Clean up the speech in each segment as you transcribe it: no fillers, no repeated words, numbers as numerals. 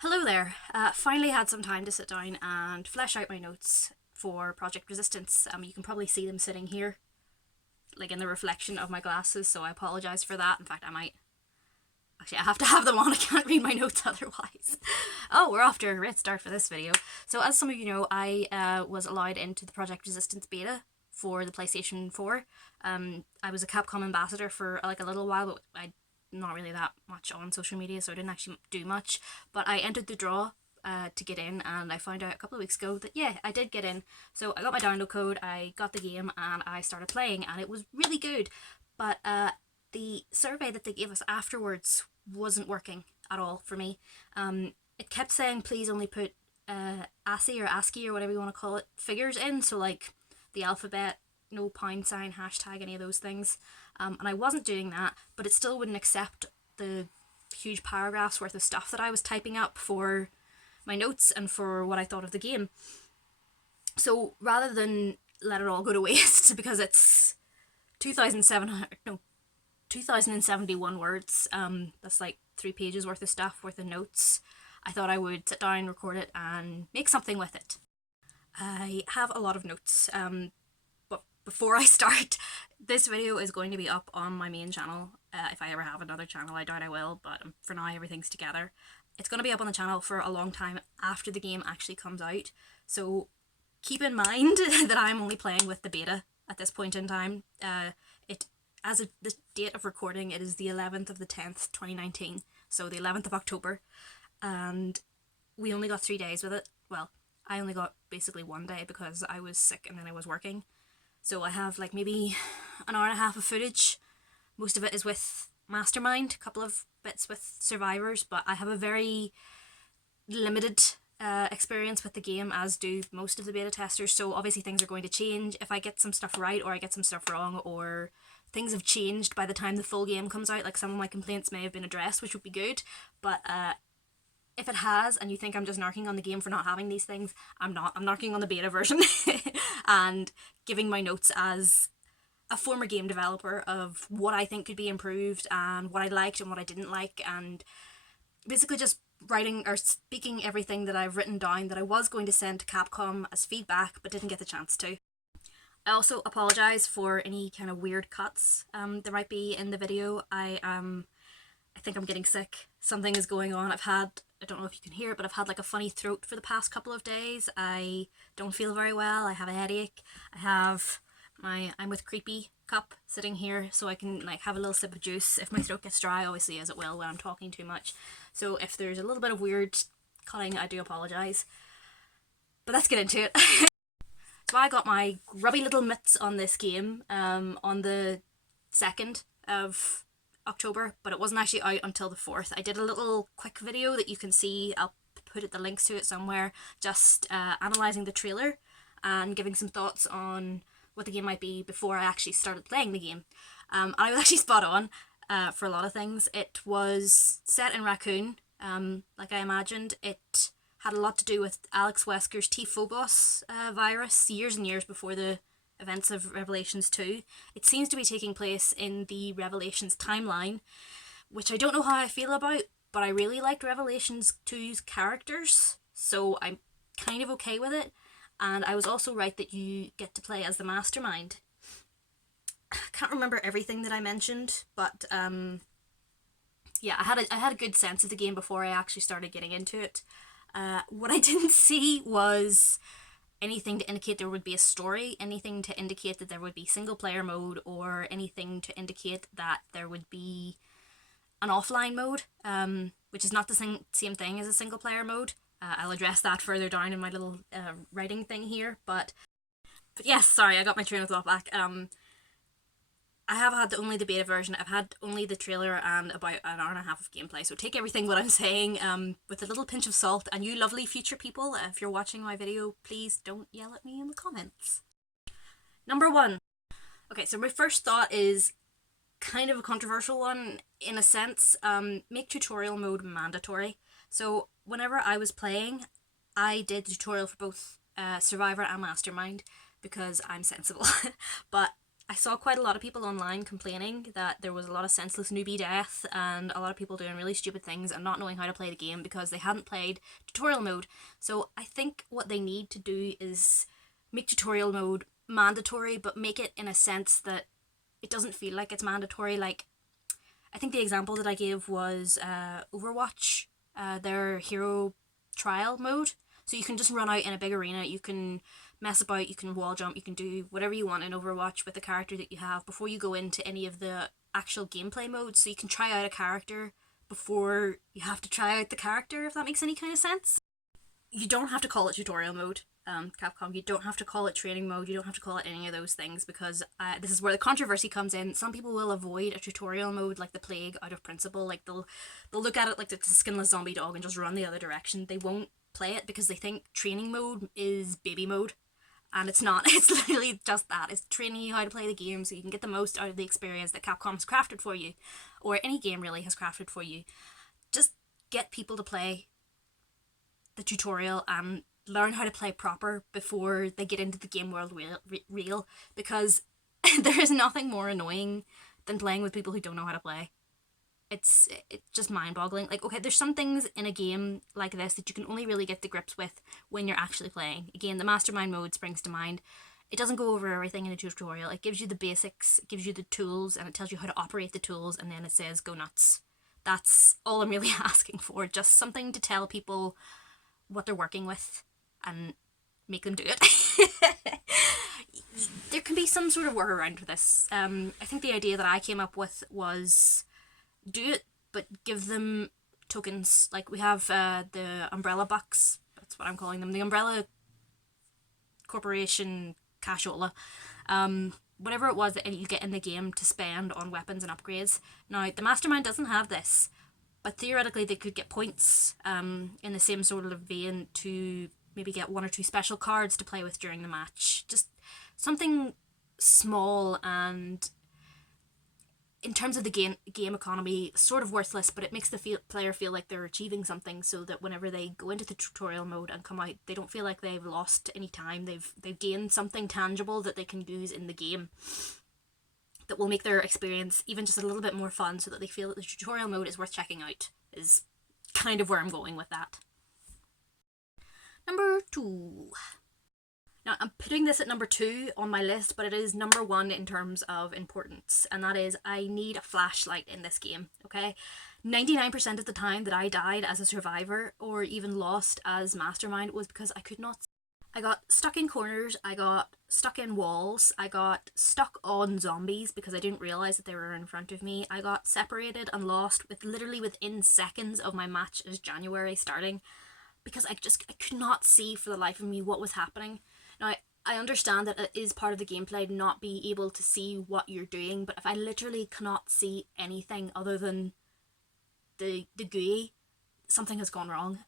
Hello there. Finally had some time to sit down and flesh out my notes for Project Resistance. You can probably see them sitting here, like in the reflection of my glasses, so I apologise for that. In fact, I might. Actually, I have to have them on. I can't read my notes otherwise. Oh, we're off to a great start for this video. So, as some of you know, I was allowed into the Project Resistance beta for the PlayStation 4. I was a Capcom ambassador for like a little while, but I not really that much on social media, so I didn't actually do much. But I entered the draw to get in, and I found out a couple of weeks ago that yeah, I did get in. So I got my download code, I got the game, and I started playing, and it was really good. But the survey that they gave us afterwards wasn't working at all for me. It kept saying please only put ASCII or ASCII or whatever you want to call it figures in, so like the alphabet, no pound sign, hashtag, any of those things. And I wasn't doing that, but it still wouldn't accept the huge paragraphs worth of stuff that I was typing up for my notes and for what I thought of the game. So rather than let it all go to waste, because it's 2,700, no, 2,071 words, that's like 3 pages worth of stuff, worth of notes, I thought I would sit down, record it, and make something with it. I have a lot of notes, but before I start, this video is going to be up on my main channel. If I ever have another channel, I doubt I will, but for now everything's together. It's going to be up on the channel for a long time after the game actually comes out, so keep in mind that I'm only playing with the beta at this point in time. As of the date of recording, it is the 11th of the 10th, 2019, so the 11th of October, and we only got 3 days with it. Well, I only got basically 1 day because I was sick and then I was working. So I have like maybe an hour and a half of footage. Most of it is with Mastermind, a couple of bits with survivors, but I have a very limited experience with the game, as do most of the beta testers, so obviously things are going to change if I get some stuff right or I get some stuff wrong, or things have changed by the time the full game comes out. Like some of my complaints may have been addressed, which would be good, but if it has and you think I'm just narking on the game for not having these things, I'm not. I'm narking on the beta version and giving my notes as a former game developer of what I think could be improved and what I liked and what I didn't like, and basically just writing or speaking everything that I've written down that I was going to send to Capcom as feedback but didn't get the chance to. I also apologise for any kind of weird cuts there might be in the video. I think I'm getting sick. Something is going on. I don't know if you can hear it, but I've had like a funny throat for the past couple of days. I don't feel very well. I have a headache. I'm with Creepy cup sitting here so I can like have a little sip of juice if my throat gets dry, obviously, as it will when I'm talking too much. So if there's a little bit of weird cutting, I do apologise. But let's get into it. So I got my grubby little mitts on this game on the 2nd of October, but it wasn't actually out until the 4th. I did a little quick video that you can see, I'll put the links to it somewhere, just analysing the trailer and giving some thoughts on what the game might be before I actually started playing the game. I was actually spot on for a lot of things. It was set in Raccoon, like I imagined. It had a lot to do with Alex Wesker's T. Phobos virus years and years before the events of Revelations 2. It seems to be taking place in the Revelations timeline, which I don't know how I feel about, but I really liked Revelations 2's characters, so I'm kind of okay with it. And I was also right that you get to play as the Mastermind. I can't remember everything that I mentioned, but yeah, I had a good sense of the game before I actually started getting into it. What I didn't see was anything to indicate there would be a story, anything to indicate that there would be single player mode, or anything to indicate that there would be an offline mode, which is not the same thing as a single player mode. I'll address that further down in my little writing thing here, but yes, sorry, I got my train of thought back. I have had only the beta version. I've had only the trailer and about an hour and a half of gameplay, so take everything what I'm saying with a little pinch of salt. And you lovely future people, if you're watching my video, please don't yell at me in the comments. Number 1. Okay, so my first thought is kind of a controversial one in a sense. Make tutorial mode mandatory. So whenever I was playing, I did the tutorial for both Survivor and Mastermind because I'm sensible. But I saw quite a lot of people online complaining that there was a lot of senseless newbie death and a lot of people doing really stupid things and not knowing how to play the game because they hadn't played tutorial mode. So I think what they need to do is make tutorial mode mandatory, but make it in a sense that it doesn't feel like it's mandatory. Like, I think the example that I gave was Overwatch, their hero trial mode. So you can just run out in a big arena, you can mess about, you can wall jump, you can do whatever you want in Overwatch with the character that you have before you go into any of the actual gameplay modes. So you can try out a character before you have to try out the character, if that makes any kind of sense. You don't have to call it tutorial mode, Capcom. You don't have to call it training mode. You don't have to call it any of those things because this is where the controversy comes in. Some people will avoid a tutorial mode like the plague out of principle. Like they'll look at it like it's a skinless zombie dog and just run the other direction. They won't play it because they think training mode is baby mode. And it's not. It's literally just that. It's training you how to play the game so you can get the most out of the experience that Capcom's crafted for you, or any game really has crafted for you. Just get people to play the tutorial and learn how to play proper before they get into the game world real, because there is nothing more annoying than playing with people who don't know how to play. It's just mind-boggling. Like, okay, there's some things in a game like this that you can only really get to grips with when you're actually playing. Again, the mastermind mode springs to mind. It doesn't go over everything in a tutorial. It gives you the basics, it gives you the tools, and it tells you how to operate the tools, and then it says go nuts. That's all I'm really asking for. Just something to tell people what they're working with and make them do it. There can be some sort of workaround for this. I think the idea that I came up with was do it, but give them tokens. Like we have the Umbrella Bucks. That's what I'm calling them. The Umbrella Corporation Cashola. Whatever it was that you get in the game to spend on weapons and upgrades. Now, the Mastermind doesn't have this, but theoretically they could get points in the same sort of vein to maybe get 1 or 2 special cards to play with during the match. Just something small and, in terms of the game economy, sort of worthless, but it makes the player feel like they're achieving something, so that whenever they go into the tutorial mode and come out, they don't feel like they've lost any time. They've gained something tangible that they can use in the game that will make their experience even just a little bit more fun, so that they feel that the tutorial mode is worth checking out, is kind of where I'm going with that. Number 2. Now, I'm putting this at number 2 on my list, but it is number 1 in terms of importance, and that is I need a flashlight in this game, okay? 99% of the time that I died as a survivor, or even lost as Mastermind, was because I could not. I got stuck in corners, I got stuck in walls, I got stuck on zombies because I didn't realise that they were in front of me, I got separated and lost literally within seconds of my match as January starting, because I could not see for the life of me what was happening. Now, I understand that it is part of the gameplay to not be able to see what you're doing, but if I literally cannot see anything other than the GUI, something has gone wrong.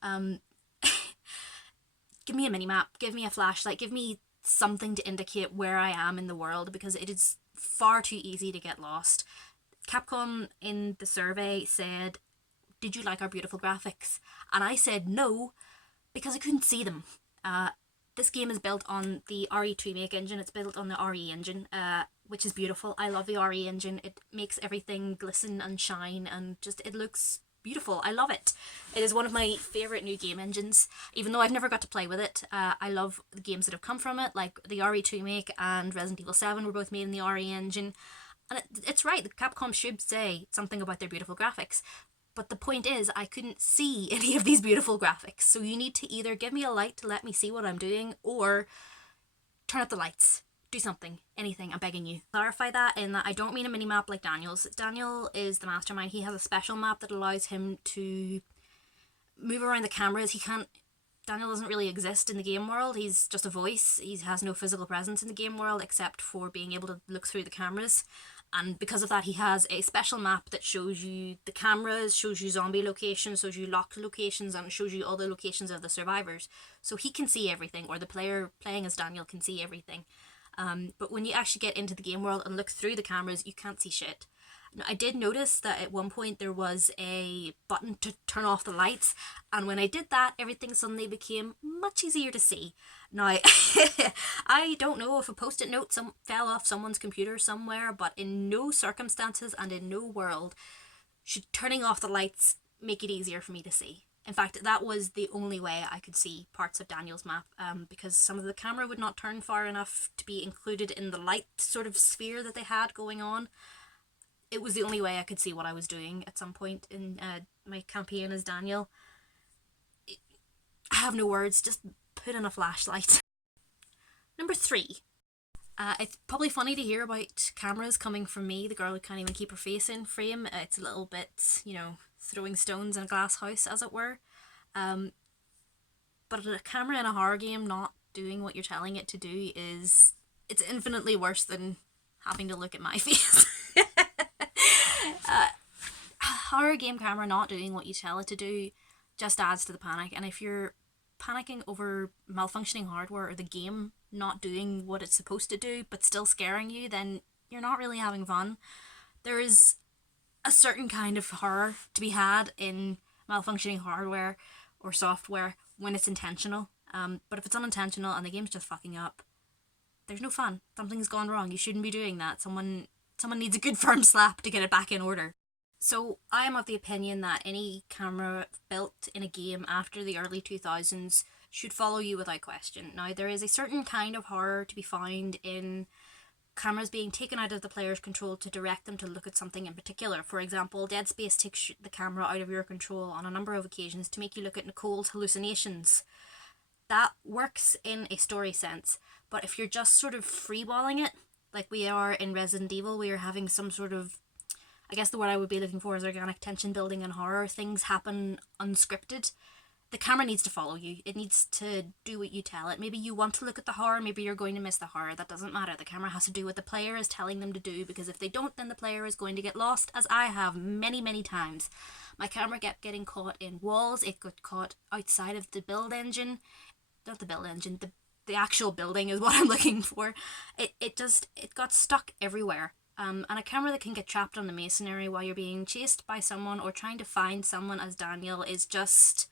Give me a minimap, give me a flashlight, give me something to indicate where I am in the world, because it is far too easy to get lost. Capcom in the survey said, "Did you like our beautiful graphics?" And I said no, because I couldn't see them. This game is built on the RE2 Make engine. It's built on the RE engine, which is beautiful. I love the RE engine. It makes everything glisten and shine, and just, it looks beautiful. I love it. It is one of my favourite new game engines, even though I've never got to play with it. I love the games that have come from it, like the RE2 Make and Resident Evil 7 were both made in the RE engine. And it's right, the Capcom should say something about their beautiful graphics. But the point is, I couldn't see any of these beautiful graphics. So you need to either give me a light to let me see what I'm doing, or turn up the lights. Do something. Anything. I'm begging you. Clarify that in that I don't mean a mini-map like Daniel's. Daniel is the mastermind. He has a special map that allows him to move around the cameras. Daniel doesn't really exist in the game world. He's just a voice. He has no physical presence in the game world except for being able to look through the cameras. And because of that, he has a special map that shows you the cameras, shows you zombie locations, shows you locked locations, and shows you all the locations of the survivors. So he can see everything, or the player playing as Daniel can see everything. But when you actually get into the game world and look through the cameras, you can't see shit. I did notice that at one point there was a button to turn off the lights, and when I did that, everything suddenly became much easier to see. Now, I don't know if a post-it note fell off someone's computer somewhere, but in no circumstances and in no world should turning off the lights make it easier for me to see. In fact, that was the only way I could see parts of Daniel's map, because some of the camera would not turn far enough to be included in the light sort of sphere that they had going on. It was the only way I could see what I was doing at some point in my campaign as Daniel. I have no words, just put in a flashlight. Number 3. It's probably funny to hear about cameras coming from me, the girl who can't even keep her face in frame. It's a little bit, throwing stones in a glass house, as it were. But a camera in a horror game not doing what you're telling it to do it's infinitely worse than having to look at my face. Horror game camera not doing what you tell it to do just adds to the panic, and if you're panicking over malfunctioning hardware or the game not doing what it's supposed to do but still scaring you, then you're not really having fun. There is a certain kind of horror to be had in malfunctioning hardware or software when it's intentional, but if it's unintentional and the game's just fucking up, there's no fun. Something's gone wrong. You shouldn't be doing that. Someone needs a good firm slap to get it back in order. So I am of the opinion that any camera built in a game after the early 2000s should follow you without question. Now, there is a certain kind of horror to be found in cameras being taken out of the player's control to direct them to look at something in particular. For example, Dead Space takes the camera out of your control on a number of occasions to make you look at Nicole's hallucinations. That works in a story sense, but if you're just sort of freeballing it, like we are in Resident Evil, we are having some sort of, I guess the word I would be looking for is organic tension building in horror. Things happen unscripted. The camera needs to follow you. It needs to do what you tell it. Maybe you want to look at the horror, maybe you're going to miss the horror. That doesn't matter. The camera has to do what the player is telling them to do, because if they don't, then the player is going to get lost, as I have many, many times. My camera kept getting caught in walls. It got caught outside of the build engine. Not the build engine, the actual building is what I'm looking for. It got stuck everywhere. And a camera that can get trapped on the masonry while you're being chased by someone or trying to find someone as Daniel is just,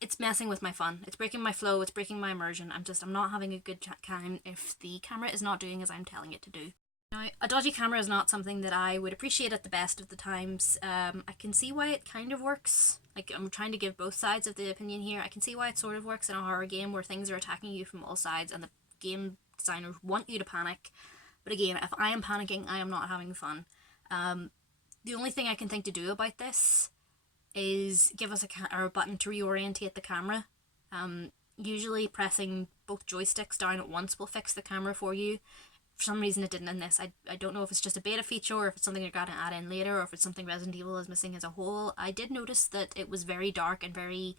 it's messing with my fun. It's breaking my flow, it's breaking my immersion. I'm not having a good time if the camera is not doing as I'm telling it to do. Now, a dodgy camera is not something that I would appreciate at the best of the times. I can see why it kind of works. Like, I'm trying to give both sides of the opinion here. I can see why it sort of works in a horror game where things are attacking you from all sides and the game designers want you to panic. But again, if I am panicking, I am not having fun. The only thing I can think to do about this is give us a button to reorientate the camera. Usually pressing both joysticks down at once will fix the camera for you. For some reason it didn't in this. I don't know if it's just a beta feature or if it's something you're going to add in later or if it's something Resident Evil is missing as a whole. I did notice that it was very dark and very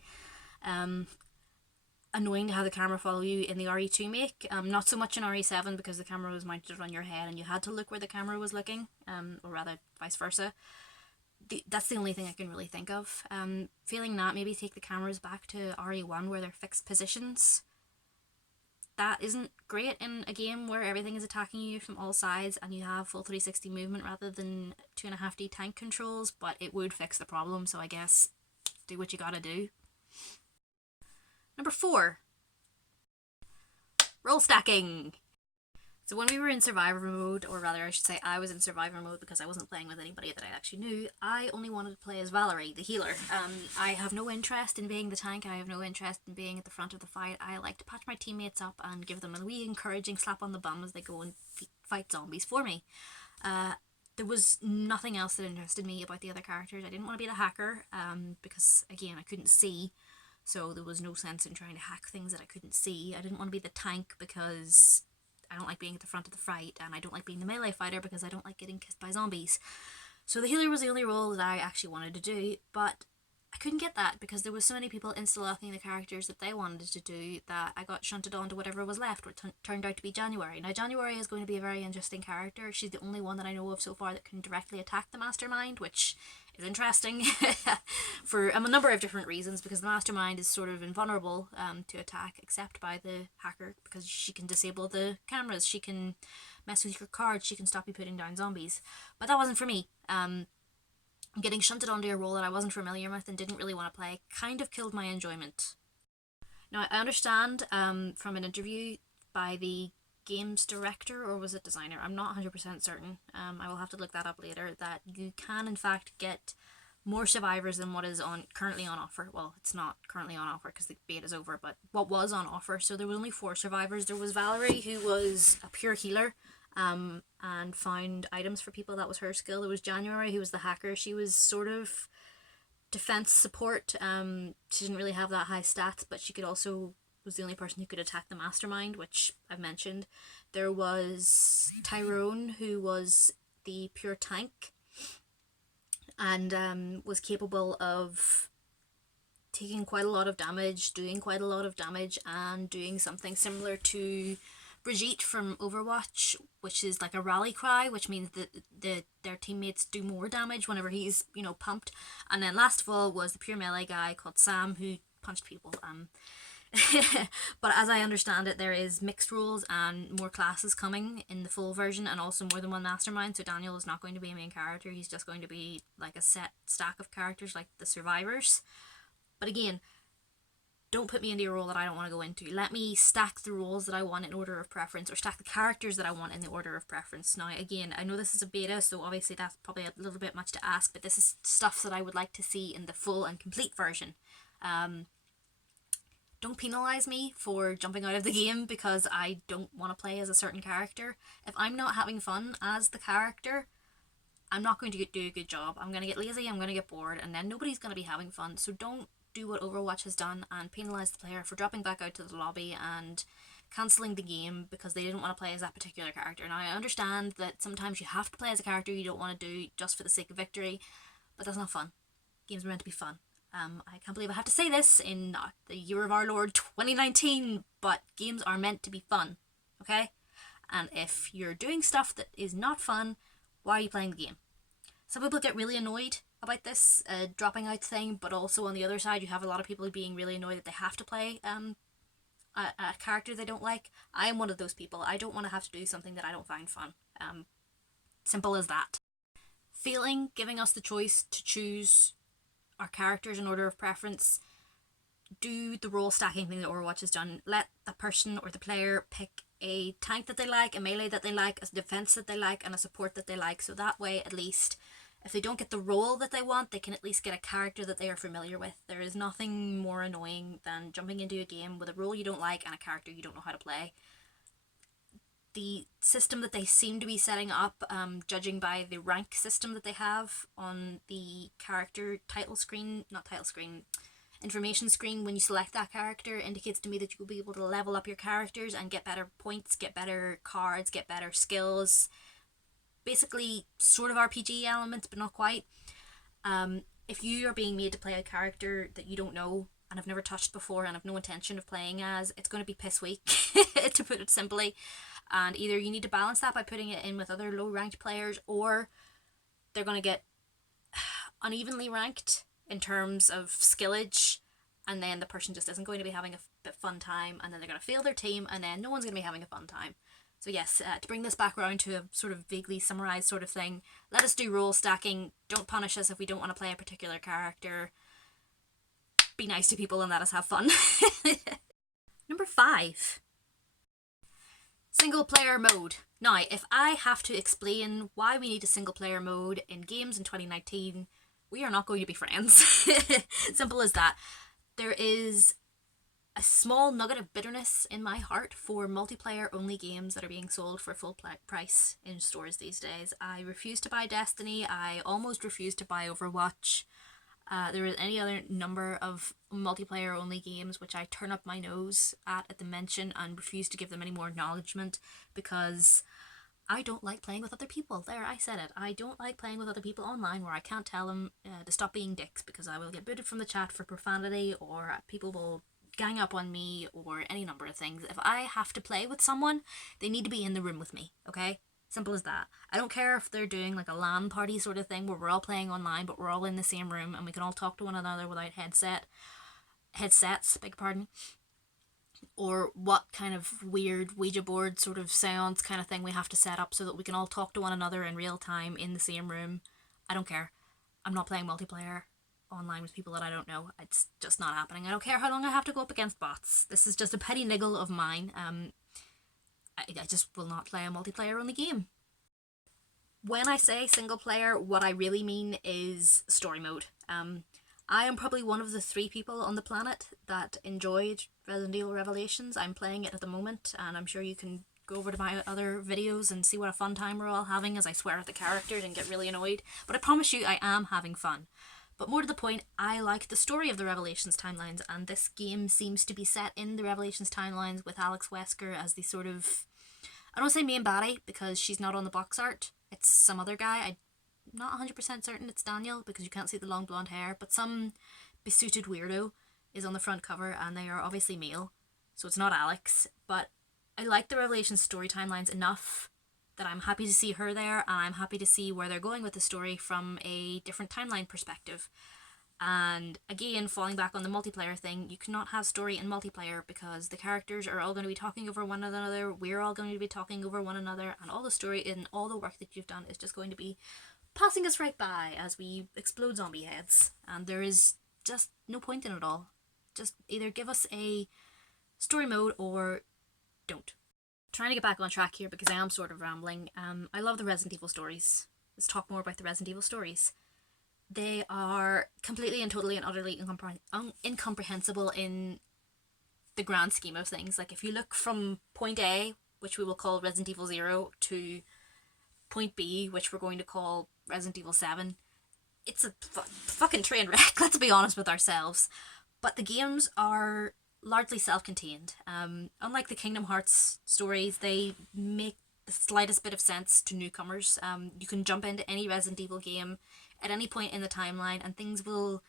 annoying to have the camera follow you in the RE2 make. Not so much in RE7 because the camera was mounted on your head and you had to look where the camera was looking, or rather vice versa. That's the only thing I can really think of. Failing that, maybe take the cameras back to RE1 where they're fixed positions. That isn't great in a game where everything is attacking you from all sides and you have full 360 movement rather than 2.5D tank controls, but it would fix the problem, so I guess do what you gotta do. Number 4. Roll stacking. So when we were in survivor mode, or rather I should say I was in survivor mode because I wasn't playing with anybody that I actually knew, I only wanted to play as Valerie, the healer. I have no interest in being the tank, I have no interest in being at the front of the fight. I like to patch my teammates up and give them a wee encouraging slap on the bum as they go and fight zombies for me. There was nothing else that interested me about the other characters. I didn't want to be the hacker, because again I couldn't see, so there was no sense in trying to hack things that I couldn't see. I didn't want to be the tank because I don't like being at the front of the fight, and I don't like being the melee fighter because I don't like getting kissed by zombies. So the healer was the only role that I actually wanted to do, but I couldn't get that because there was so many people insta-locking the characters that they wanted to do that I got shunted on to whatever was left, which turned out to be January. Now, January is going to be a very interesting character. She's the only one that I know of so far that can directly attack the Mastermind, which is interesting for a number of different reasons, because the Mastermind is sort of invulnerable to attack except by the hacker, because she can disable the cameras, she can mess with your cards, she can stop you putting down zombies. But that wasn't for me. Getting shunted onto a role that I wasn't familiar with and didn't really want to play kind of killed my enjoyment. Now, I understand from an interview by the games director, or was it designer? I'm not 100% certain. I will have to look that up later, that you can in fact get more survivors than what is currently on offer. Well, it's not currently on offer because the beta is over, but what was on offer. So there was only 4 survivors. There was Valerie, who was a pure healer, and found items for people. That was her skill. There was January, who was the hacker. She was sort of defense support. She didn't really have that high stats, but she could also was the only person who could attack the Mastermind, which I've mentioned. There was Tyrone, who was the pure tank, and was capable of taking quite a lot of damage, doing quite a lot of damage, and doing something similar to Brigitte from Overwatch, which is like a rally cry, which means that their teammates do more damage whenever he's, pumped. And then last of all was the pure melee guy called Sam, who punched people. But as I understand it, there is mixed roles and more classes coming in the full version, and also more than one mastermind. So Daniel is not going to be a main character. He's just going to be like a set stack of characters like the survivors. But again, don't put me into a role that I don't want to go into. Let me stack the roles that I want in order of preference, or stack the characters that I want in the order of preference. Now, again, I know this is a beta, so obviously that's probably a little bit much to ask, but this is stuff that I would like to see in the full and complete version. Don't penalise me for jumping out of the game because I don't want to play as a certain character. If I'm not having fun as the character, I'm not going to do a good job. I'm going to get lazy, I'm going to get bored, and then nobody's going to be having fun. So don't do what Overwatch has done and penalise the player for dropping back out to the lobby and cancelling the game because they didn't want to play as that particular character. Now, I understand that sometimes you have to play as a character you don't want to do just for the sake of victory, but that's not fun. Games are meant to be fun. I can't believe I have to say this in the year of our Lord 2019, but games are meant to be fun, okay? And if you're doing stuff that is not fun, why are you playing the game? Some people get really annoyed about this dropping out thing, but also on the other side you have a lot of people being really annoyed that they have to play a character they don't like. I am one of those people. I don't want to have to do something that I don't find fun. Simple as that. Failing giving us the choice to choose our characters in order of preference, do the role stacking thing that Overwatch has done. Let the person or the player pick a tank that they like, a melee that they like, a defense that they like, and a support that they like. So that way, at least, if they don't get the role that they want, they can at least get a character that they are familiar with. There is nothing more annoying than jumping into a game with a role you don't like and a character you don't know how to play. The system that they seem to be setting up, judging by the rank system that they have on the character information screen when you select that character, indicates to me that you will be able to level up your characters and get better points, get better cards, get better skills. Basically, sort of RPG elements, but not quite. If you are being made to play a character that you don't know and have never touched before and have no intention of playing as, it's going to be piss weak, to put it simply. And either you need to balance that by putting it in with other low ranked players, or they're going to get unevenly ranked in terms of skillage, and then the person just isn't going to be having a fun time, and then they're going to fail their team, and then no one's going to be having a fun time. So yes, to bring this back around to a sort of vaguely summarised sort of thing, let us do role stacking. Don't punish us if we don't want to play a particular character. Be nice to people and let us have fun. Number 5. Single player mode. Now, if I have to explain why we need a single player mode in games in 2019, we are not going to be friends. Simple as that. There is a small nugget of bitterness in my heart for multiplayer only games that are being sold for full price in stores these days. I refuse to buy Destiny. I almost refuse to buy Overwatch. There is any other number of multiplayer only games which I turn up my nose at the mention and refuse to give them any more acknowledgement, because I don't like playing with other people. There, I said it. I don't like playing with other people online where I can't tell them to stop being dicks because I will get booted from the chat for profanity, or people will gang up on me, or any number of things. If I have to play with someone, they need to be in the room with me, okay? Simple as that. I don't care if they're doing like a LAN party sort of thing where we're all playing online but we're all in the same room and we can all talk to one another without headsets, beg your pardon, or what kind of weird Ouija board sort of seance kind of thing we have to set up so that we can all talk to one another in real time in the same room. I don't care. I'm not playing multiplayer online with people that I don't know. It's just not happening. I don't care how long I have to go up against bots. This is just a petty niggle of mine. I just will not play a multiplayer only game. When I say single player, what I really mean is story mode. I am probably one of the 3 people on the planet that enjoyed Resident Evil Revelations. I'm playing it at the moment, and I'm sure you can go over to my other videos and see what a fun time we're all having as I swear at the characters and get really annoyed. But I promise you, I am having fun. But more to the point, I like the story of the Revelations timelines, and this game seems to be set in the Revelations timelines with Alex Wesker as the sort of, I don't say main baddie because she's not on the box art. It's some other guy. I'm not 100% certain it's Daniel because you can't see the long blonde hair, but some besuited weirdo is on the front cover and they are obviously male, so it's not Alex. But I like the Revelations story timelines enough that I'm happy to see her there, and I'm happy to see where they're going with the story from a different timeline perspective. And again, falling back on the multiplayer thing, you cannot have story in multiplayer because the characters are all going to be talking over one another, we're all going to be talking over one another, and all the story and all the work that you've done is just going to be passing us right by as we explode zombie heads. And there is just no point in it all. Just either give us a story mode or don't. Trying to get back on track here because I am sort of rambling. I love the Resident Evil stories. Let's talk more about the Resident Evil stories. They are completely and totally and utterly incomprehensible in the grand scheme of things. Like, if you look from point A, which we will call Resident Evil 0, to point B, which we're going to call Resident Evil 7, it's a fucking train wreck, let's be honest with ourselves. But the games are largely self-contained. Unlike the Kingdom Hearts stories, they make the slightest bit of sense to newcomers. You can jump into any Resident Evil game at any point in the timeline and things will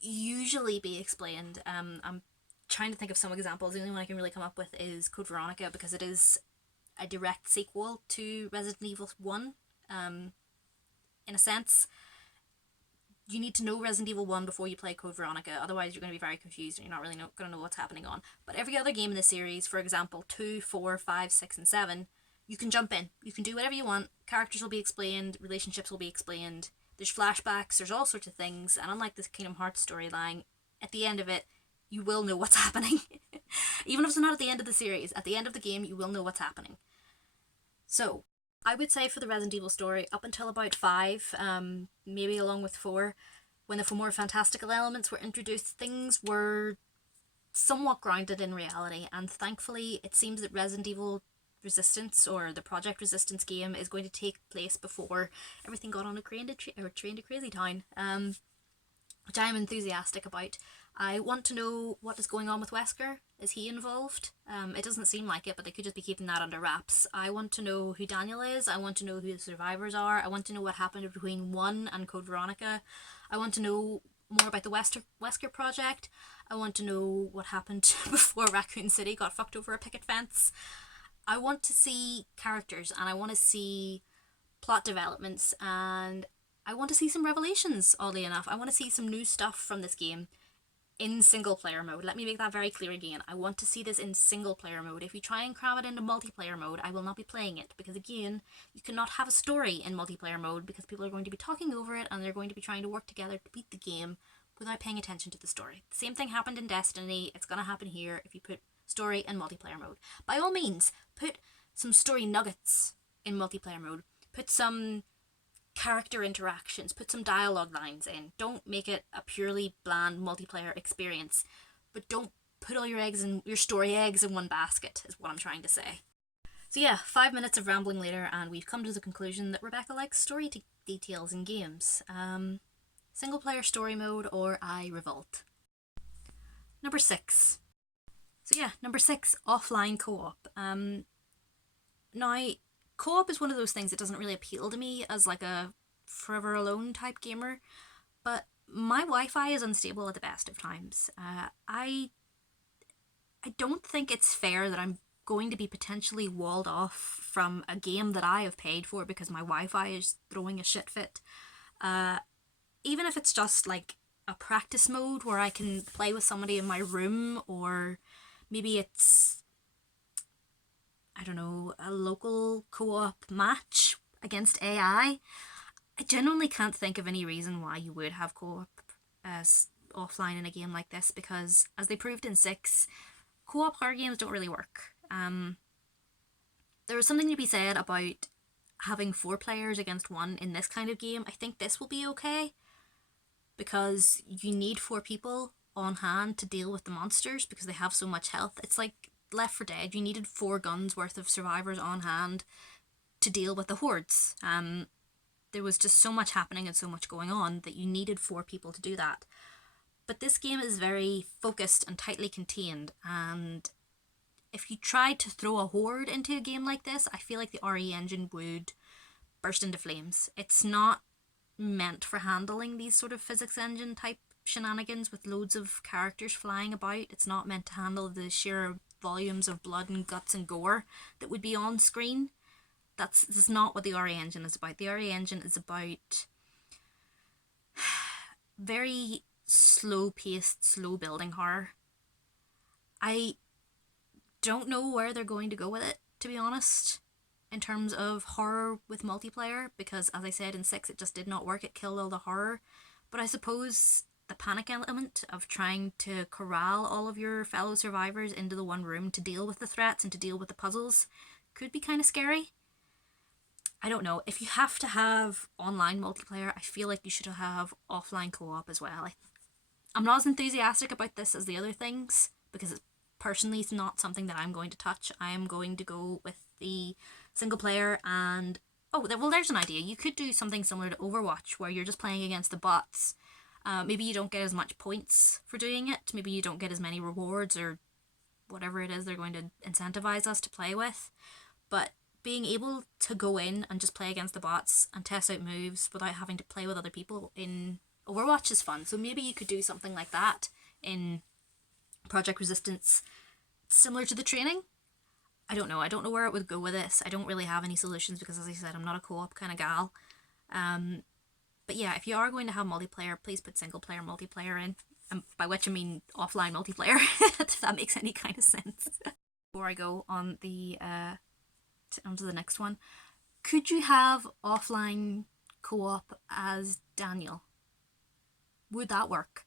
usually be explained. I'm trying to think of some examples. The only one I can really come up with is Code Veronica because it is a direct sequel to Resident Evil 1. In a sense, you need to know Resident Evil 1 before you play Code Veronica, otherwise you're going to be very confused and you're not really going to know what's happening on. But every other game in the series, for example 2, 4, 5, 6 and 7, you can jump in. You can do whatever you want. Characters will be explained, relationships will be explained, there's flashbacks, there's all sorts of things, and unlike this Kingdom Hearts storyline, at the end of it, you will know what's happening. Even if it's not at the end of the series, at the end of the game, you will know what's happening. So, I would say for the Resident Evil story, up until about 5, maybe along with 4, when the more fantastical elements were introduced, things were somewhat grounded in reality, and thankfully it seems that Resident Evil Resistance, or the Project Resistance game, is going to take place before everything got on a train to Crazy Town, which I am enthusiastic about. I want to know what is going on with Wesker. Is he involved? It doesn't seem like it, but they could just be keeping that under wraps. I want to know who Daniel is. I want to know who the survivors are. I want to know what happened between 1 and Code Veronica. I want to know more about the Wesker project. I want to know what happened before Raccoon City got fucked over a picket fence. I want to see characters, and I want to see plot developments, and I want to see some revelations, oddly enough. I want to see some new stuff from this game in single player mode. Let me make that very clear again. I want to see this in single player mode. If you try and cram it into multiplayer mode, I will not be playing it, because again, you cannot have a story in multiplayer mode because people are going to be talking over it and they're going to be trying to work together to beat the game without paying attention to the story. The same thing happened in Destiny. It's going to happen here if you put story in multiplayer mode. By all means, put some story nuggets in multiplayer mode. Put some character interactions, put some dialogue lines in. Don't make it a purely bland multiplayer experience, but don't put all your story eggs in one basket, is what I'm trying to say. So yeah, 5 minutes of rambling later, and we've come to the conclusion that Rebecca likes story details in games. Single player story mode, or I revolt. Number 6. So yeah, number 6, offline co-op. Now, co-op is one of those things that doesn't really appeal to me as like a forever alone type gamer, but my Wi-Fi is unstable at the best of times. I don't think it's fair that I'm going to be potentially walled off from a game that I have paid for because my Wi-Fi is throwing a shit fit. Uh, Even if it's just like a practice mode where I can play with somebody in my room, or maybe it's, I don't know, a local co-op match against AI. I genuinely can't think of any reason why you would have co-op as offline in a game like this, because as they proved in 6, co-op horror games don't really work. There is something to be said about having 4 players against 1 in this kind of game. I think this will be okay because you need 4 people on hand to deal with the monsters because they have so much health. It's like Left 4 Dead, you needed 4 guns worth of survivors on hand to deal with the hordes. There was just so much happening and so much going on that you needed 4 people to do that. But this game is very focused and tightly contained, and if you tried to throw a horde into a game like this, I feel like the RE engine would burst into flames. It's not meant for handling these sort of physics engine type shenanigans with loads of characters flying about. It's not meant to handle the sheer volumes of blood and guts and gore that would be on screen. This is not what the RE engine is about. The RE engine is about very slow paced, slow building horror. I don't know where they're going to go with it, to be honest, in terms of horror with multiplayer, because as I said in 6 it just did not work. It killed all the horror. But I suppose the panic element of trying to corral all of your fellow survivors into the one room to deal with the threats and to deal with the puzzles could be kind of scary. I don't know. If you have to have online multiplayer, I feel like you should have offline co-op as well. I'm not as enthusiastic about this as the other things because it's personally not something that I'm going to touch. I am going to go with the single player. And well, there's an idea. You could do something similar to Overwatch where you're just playing against the bots. Maybe you don't get as much points for doing it. Maybe you don't get as many rewards or whatever it is they're going to incentivize us to play with. But being able to go in and just play against the bots and test out moves without having to play with other people in Overwatch is fun. So maybe you could do something like that in Project Resistance, similar to the training. I don't know. I don't know where it would go with this. I don't really have any solutions because, as I said, I'm not a co-op kind of gal. But yeah, if you are going to have multiplayer, please put single player multiplayer in. By which I mean offline multiplayer, if that makes any kind of sense. Before I go on onto the next one, could you have offline co-op as Daniel? Would that work?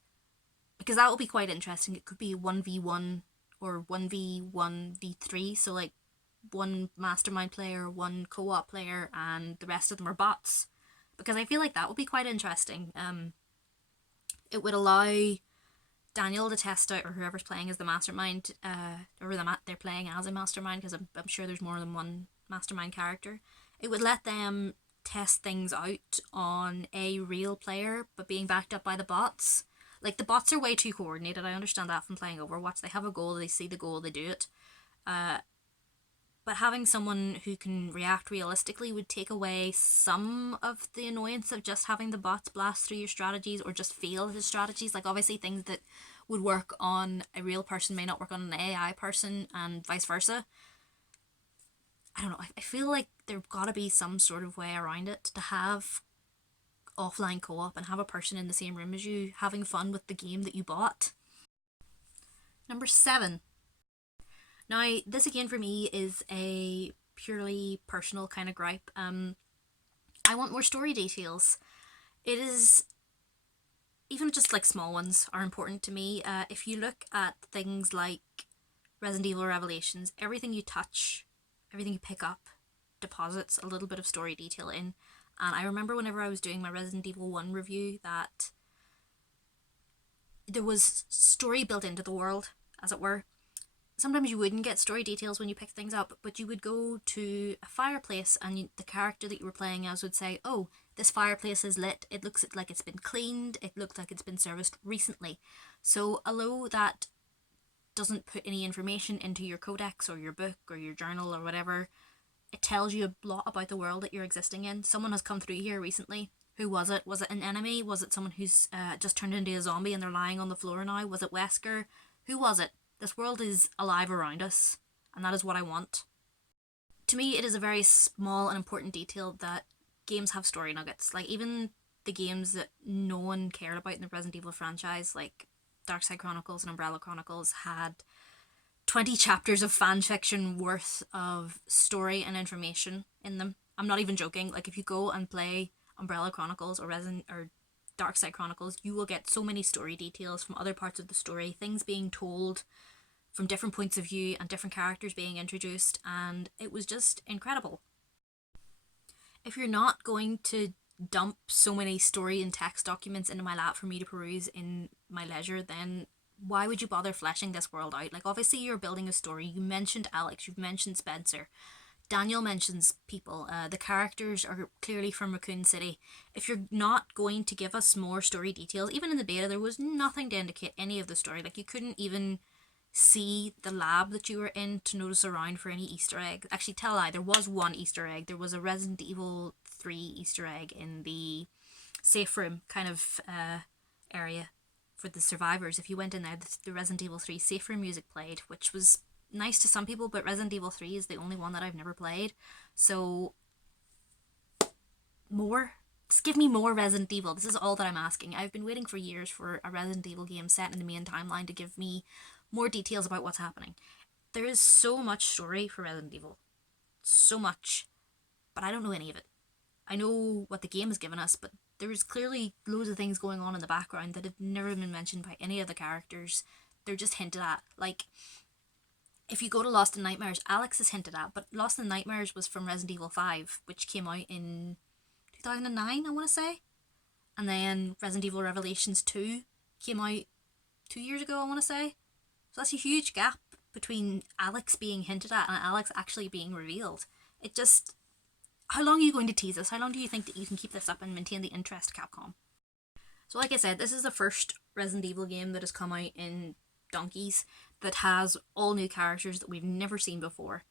Because that will be quite interesting. It could be 1v1 or 1v1v3, so like 1 mastermind player, 1 co-op player, and the rest of them are bots. Because I feel like that would be quite interesting. It would allow Daniel to test out, or whoever's playing as the mastermind, or they're playing as a mastermind, because I'm sure there's more than one mastermind character. It would let them test things out on a real player, but being backed up by the bots. Like, the bots are way too coordinated. I understand that from playing Overwatch. They have a goal, they see the goal, they do it. But having someone who can react realistically would take away some of the annoyance of just having the bots blast through your strategies or just fail the strategies. Like, obviously things that would work on a real person may not work on an AI person, and vice versa. I don't know. I feel like there's got to be some sort of way around it to have offline co-op and have a person in the same room as you having fun with the game that you bought. Number 7. Now, this again for me is a purely personal kind of gripe. I want more story details. It is, even just like small ones are important to me. If you look at things like Resident Evil Revelations, everything you touch, everything you pick up, deposits a little bit of story detail in. And I remember whenever I was doing my Resident Evil 1 review that there was story built into the world, as it were. Sometimes you wouldn't get story details when you picked things up, but you would go to a fireplace and the character that you were playing as would say, oh, this fireplace is lit, it looks like it's been cleaned, it looks like it's been serviced recently. So although that doesn't put any information into your codex or your book or your journal or whatever, It tells you a lot about the world that you're existing in. Someone has come through here recently. Who was it? Was it an enemy? Was it someone who's just turned into a zombie and they're lying on the floor now? Was it Wesker? Who was it? This world is alive around us, and that is what I want. To me, it is a very small and important detail that games have story nuggets. Like, even the games that no one cared about in the Resident Evil franchise, like Darkside Chronicles and Umbrella Chronicles, had 20 chapters of fan fiction worth of story and information in them. I'm not even joking. Like, if you go and play Umbrella Chronicles or Darkside Chronicles, you will get so many story details from other parts of the story, things being told from different points of view and different characters being introduced, and it was just incredible. If you're not going to dump so many story and text documents into my lap for me to peruse in my leisure, then why would you bother fleshing this world out? Like, obviously you're building a story. You mentioned Alex, you've mentioned Spencer, Daniel mentions people. The characters are clearly from Raccoon City. If you're not going to give us more story details, even in the beta there was nothing to indicate any of the story. Like, you couldn't even see the lab that you were in to notice around for any Easter egg. Actually, tell a lie, there was one Easter egg. There was a Resident Evil 3 Easter egg in the safe room kind of area for the survivors. If you went in there, the Resident Evil 3 safe room music played, which was nice to some people, but Resident Evil 3 is the only one that I've never played. So, more. Just give me more Resident Evil. This is all that I'm asking. I've been waiting for years for a Resident Evil game set in the main timeline to give me more details about what's happening. There is so much story for Resident Evil. So much. But I don't know any of it. I know what the game has given us, but there's clearly loads of things going on in the background that have never been mentioned by any of the characters. They're just hinted at. Like, if you go to Lost in Nightmares, Alex is hinted at, but Lost in Nightmares was from Resident Evil 5, which came out in 2009, I want to say. And then Resident Evil Revelations 2 came out 2 years ago, I want to say. So that's a huge gap between Alex being hinted at and Alex actually being revealed. It just... How long are you going to tease us? How long do you think that you can keep this up and maintain the interest, Capcom? So like I said, this is the first Resident Evil game that has come out in donkeys that has all new characters that we've never seen before.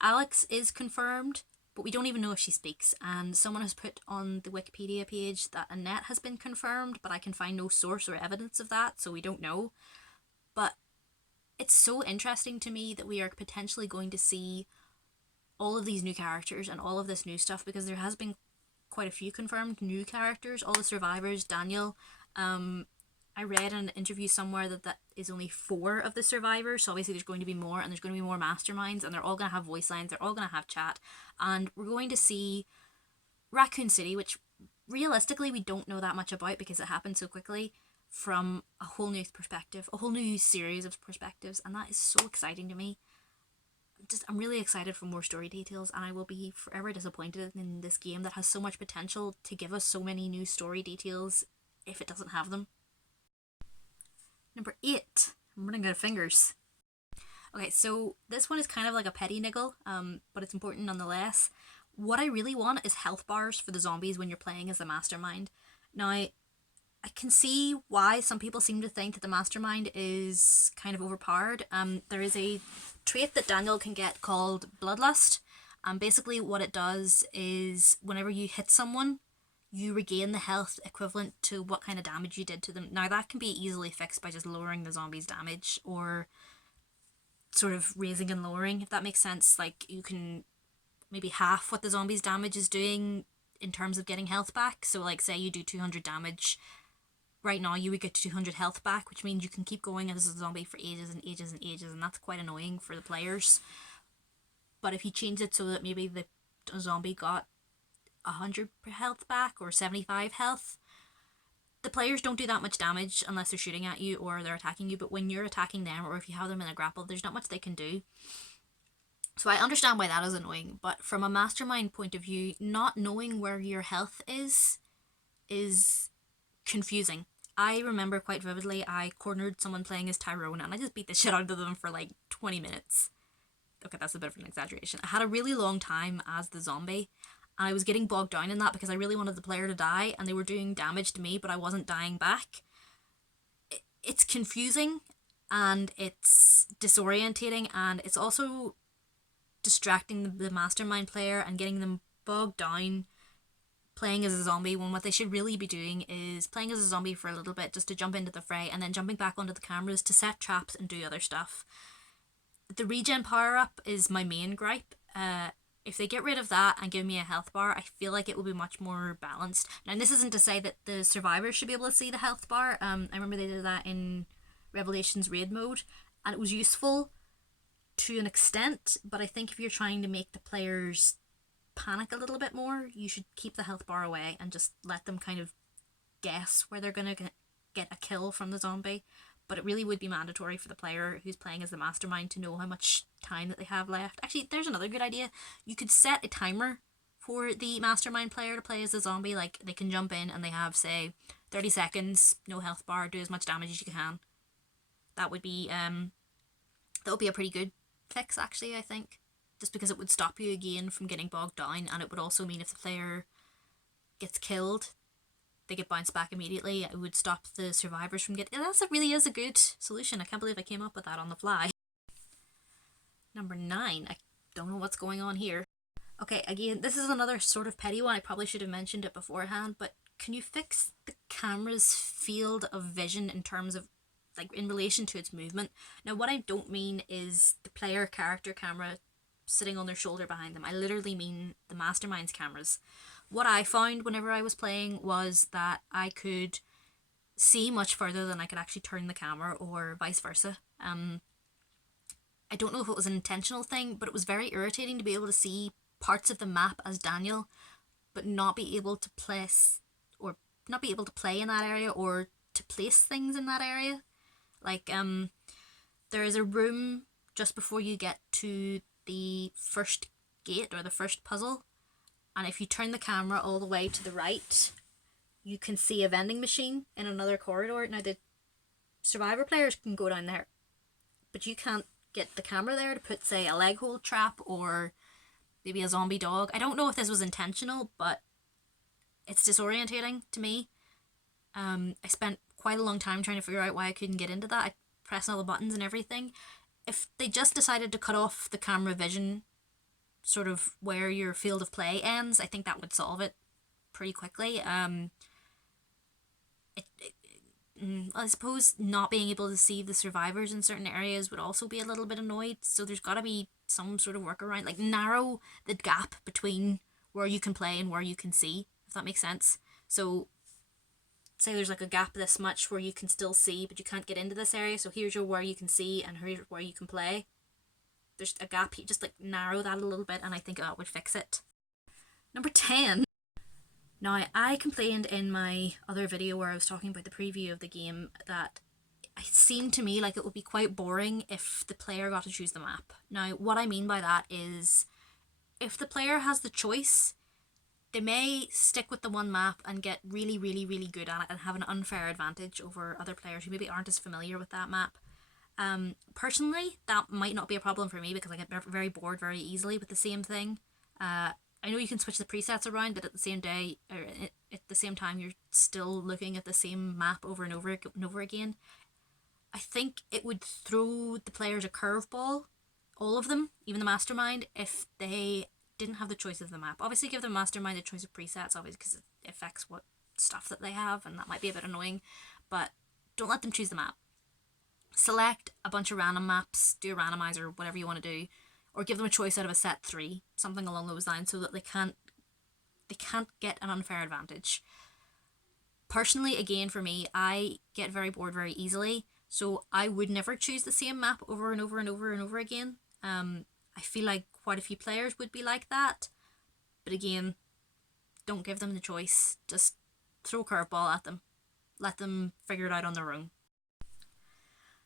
Alex is confirmed, but we don't even know if she speaks, and someone has put on the Wikipedia page that Annette has been confirmed, but I can find no source or evidence of that, so we don't know. But it's so interesting to me that we are potentially going to see all of these new characters and all of this new stuff, because there has been quite a few confirmed new characters. All the survivors, Daniel. I read in an interview somewhere that is only 4 of the survivors, so obviously there's going to be more, and there's going to be more masterminds, and they're all going to have voice lines, they're all going to have chat, and we're going to see Raccoon City, which realistically we don't know that much about because it happened so quickly, from a whole new perspective, a whole new series of perspectives, and that is so exciting to me. I'm really excited for more story details, and I will be forever disappointed in this game that has so much potential to give us so many new story details if it doesn't have them. Number 8. I'm running out of fingers. Okay, so this one is kind of like a petty niggle, but it's important nonetheless. What I really want is health bars for the zombies when you're playing as a mastermind. Now, I can see why some people seem to think that the mastermind is kind of overpowered. There is a trait that Daniel can get called Bloodlust. Basically what it does is whenever you hit someone, you regain the health equivalent to what kind of damage you did to them. Now that can be easily fixed by just lowering the zombie's damage, or sort of raising and lowering, if that makes sense. Like, you can maybe half what the zombie's damage is doing in terms of getting health back. So like, say you do 200 damage, right now you would get 200 health back, which means you can keep going as a zombie for ages and ages and ages, and that's quite annoying for the players. But if you change it so that maybe the zombie got 100 health back or 75 health, the players don't do that much damage unless they're shooting at you or they're attacking you, but when you're attacking them, or if you have them in a grapple, there's not much they can do. So I understand why that is annoying, but from a mastermind point of view, not knowing where your health is confusing. I remember quite vividly, I cornered someone playing as Tyrone and I just beat the shit out of them for like 20 minutes. Okay, that's a bit of an exaggeration. I had a really long time as the zombie, and I was getting bogged down in that because I really wanted the player to die, and they were doing damage to me, but I wasn't dying back. It's confusing, and it's disorientating, and it's also distracting the mastermind player and getting them bogged down playing as a zombie, when what they should really be doing is playing as a zombie for a little bit just to jump into the fray, and then jumping back onto the cameras to set traps and do other stuff. The regen power up is my main gripe. If they get rid of that and give me a health bar, I feel like it will be much more balanced. Now, this isn't to say that the survivors should be able to see the health bar. I remember they did that in Revelations raid mode, and it was useful to an extent, but I think if you're trying to make the players panic a little bit more, you should keep the health bar away and just let them kind of guess where they're going to get a kill from the zombie. But it really would be mandatory for the player who's playing as the mastermind to know how much time that they have left. Actually, there's another good idea. You could set a timer for the mastermind player to play as a zombie. Like, they can jump in and they have, say, 30 seconds, no health bar, do as much damage as you can. That would be a pretty good fix, actually, I think. Just because it would stop you again from getting bogged down, and it would also mean if the player gets killed, they get bounced back immediately. It would stop the survivors from getting... That really is a good solution. I can't believe I came up with that on the fly. Number 9. I don't know what's going on here. Okay, again, this is another sort of petty one. I probably should have mentioned it beforehand, but can you fix the camera's field of vision in terms of, like, in relation to its movement? Now, what I don't mean is the player character camera sitting on their shoulder behind them. I literally mean the mastermind's cameras. What I found whenever I was playing was that I could see much further than I could actually turn the camera, or vice versa. I don't know if it was an intentional thing, but it was very irritating to be able to see parts of the map as Daniel, but not be able to place, or not be able to play in that area, or to place things in that area. Like, there is a room just before you get to the first gate, or the first puzzle, and if you turn the camera all the way to the right, you can see a vending machine in another corridor. Now, the survivor players can go down there, but you can't get the camera there to put, say, a leg hold trap or maybe a zombie dog. I don't know if this was intentional, but it's disorientating to me. I spent quite a long time trying to figure out why I couldn't get into that. I pressed all the buttons and everything. If they just decided to cut off the camera vision, sort of where your field of play ends, I think that would solve it pretty quickly. I suppose not being able to see the survivors in certain areas would also be a little bit annoyed, so there's got to be some sort of workaround, like narrow the gap between where you can play and where you can see, if that makes sense. So say there's like a gap this much where you can still see but you can't get into this area, so here's your where you can see and here's where you can play. There's a gap, you just like narrow that a little bit, and I think that would fix it. Number 10. Now, I complained in my other video where I was talking about the preview of the game that it seemed to me like it would be quite boring if the player got to choose the map. Now, what I mean by that is, if the player has the choice, they may stick with the one map and get really, really, really good at it and have an unfair advantage over other players who maybe aren't as familiar with that map. Personally, that might not be a problem for me because I get very bored very easily with the same thing. I know you can switch the presets around, but at the same time, you're still looking at the same map over and over again. I think it would throw the players a curveball, all of them, even the mastermind, if they didn't have the choice of the map. Obviously, give the mastermind a choice of presets, obviously, because it affects what stuff that they have, and that might be a bit annoying. But don't let them choose the map. Select a bunch of random maps, do a randomizer, whatever you want to do, or give them a choice out of a set 3, something along those lines, so that they can't get an unfair advantage. Personally, again, for me, I get very bored very easily, so I would never choose the same map over and over and over and over again. I feel like quite a few players would be like that, but again, don't give them the choice. Just throw a curveball at them. Let them figure it out on their own.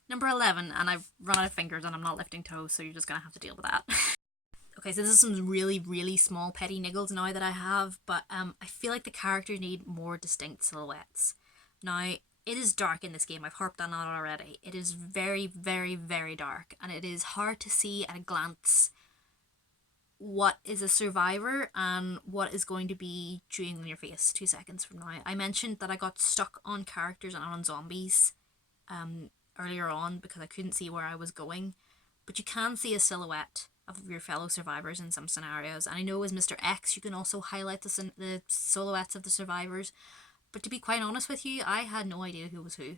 Number 11, and I've run out of fingers and I'm not lifting toes, so you're just going to have to deal with that. Okay, so this is some really, really small petty niggles now that I have, but I feel like the characters need more distinct silhouettes. Now, it is dark in this game, I've harped on that already. It is very, very, very dark, and it is hard to see at a glance what is a survivor and what is going to be chewing on your face 2 seconds from now. I mentioned that I got stuck on characters and on zombies earlier on because I couldn't see where I was going, but you can see a silhouette. of your fellow survivors in some scenarios. And I know as Mr. X, you can also highlight the silhouettes of the survivors. But to be quite honest with you, I had no idea who was who.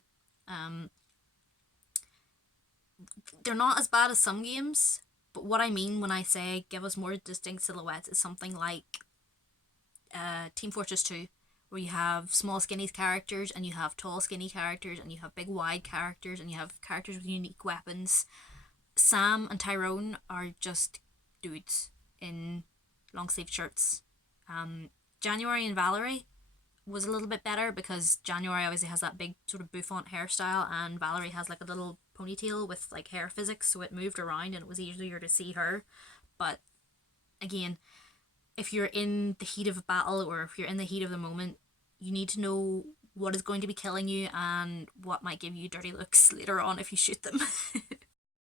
They're not as bad as some games, but what I mean when I say give us more distinct silhouettes is something like Team Fortress 2, where you have small skinny characters and you have tall skinny characters and you have big wide characters and you have characters with unique weapons. Sam and Tyrone are just dudes in long sleeve shirts. January and Valerie was a little bit better because January obviously has that big sort of bouffant hairstyle and Valerie has like a little ponytail with like hair physics, so it moved around and it was easier to see her. But again, if you're in the heat of a battle or if you're in the heat of the moment, you need to know what is going to be killing you and what might give you dirty looks later on if you shoot them.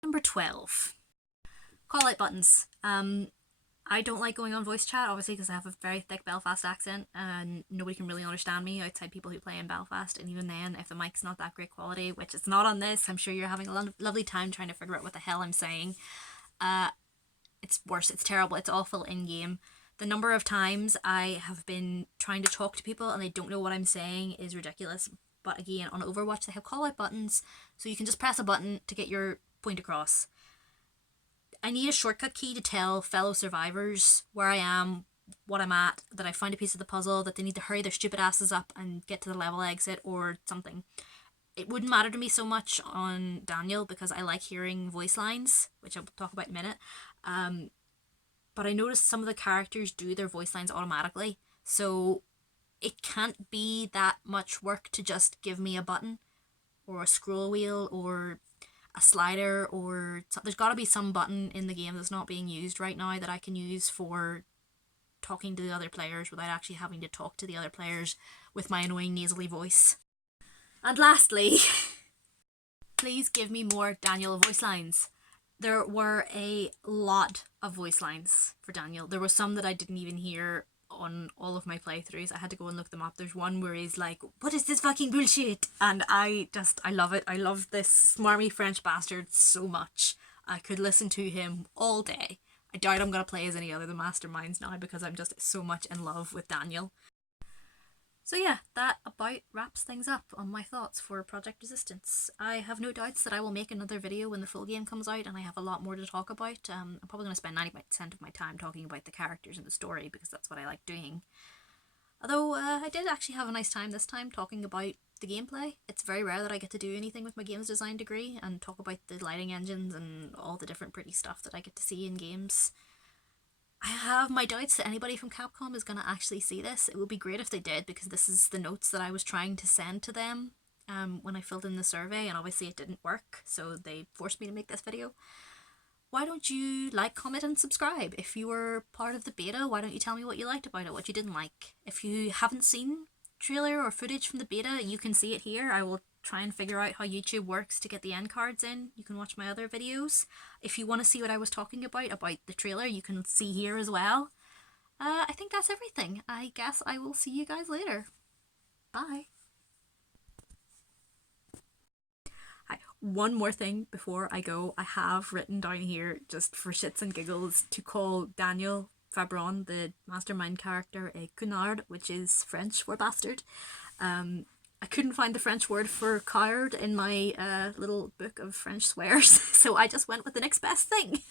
Number 12. Call out buttons. I don't like going on voice chat, obviously, because I have a very thick Belfast accent and nobody can really understand me outside people who play in Belfast. And even then, if the mic's not that great quality, which it's not on this, I'm sure you're having a lovely time trying to figure out what the hell I'm saying. It's worse. It's terrible. It's awful in-game. The number of times I have been trying to talk to people and they don't know what I'm saying is ridiculous. But again, on Overwatch, they have call-out buttons, so you can just press a button to get your point across. I need a shortcut key to tell fellow survivors where I am, what I'm at, that I found a piece of the puzzle, that they need to hurry their stupid asses up and get to the level exit or something. It wouldn't matter to me so much on Daniel because I like hearing voice lines, which I'll talk about in a minute. But I noticed some of the characters do their voice lines automatically, so it can't be that much work to just give me a button or a scroll wheel or a slider, or there's got to be some button in the game that's not being used right now that I can use for talking to the other players without actually having to talk to the other players with my annoying nasally voice. And lastly, please give me more Daniel voice lines. There were a lot of voice lines for Daniel. There were some that I didn't even hear on all of my playthroughs. I had to go and look them up. There's one where he's like, what is this fucking bullshit? And I love it. I love this smarmy French bastard so much. I could listen to him all day. I doubt I'm going to play as any other than Masterminds now because I'm just so much in love with Daniel. So yeah, that about wraps things up on my thoughts for Project Resistance. I have no doubts that I will make another video when the full game comes out and I have a lot more to talk about. I'm probably going to spend 90% of my time talking about the characters and the story because that's what I like doing. Although I did actually have a nice time this time talking about the gameplay. It's very rare that I get to do anything with my games design degree and talk about the lighting engines and all the different pretty stuff that I get to see in games. I have my doubts that anybody from Capcom is going to actually see this. It would be great if they did because this is the notes that I was trying to send to them when I filled in the survey, and obviously it didn't work, so they forced me to make this video. Why don't you like, comment and subscribe? If you were part of the beta, why don't you tell me what you liked about it, what you didn't like? If you haven't seen trailer or footage from the beta, you can see it here. I will try and figure out how YouTube works to get the end cards in. You can watch my other videos. If you want to see what I was talking about the trailer, you can see here as well. I think that's everything. I guess I will see you guys later. Bye. Hi. One more thing before I go. I have written down here, just for shits and giggles, to call Daniel Fabron, the mastermind character, a cunard, which is French for bastard. I couldn't find the French word for coward in my little book of French swears, so I just went with the next best thing.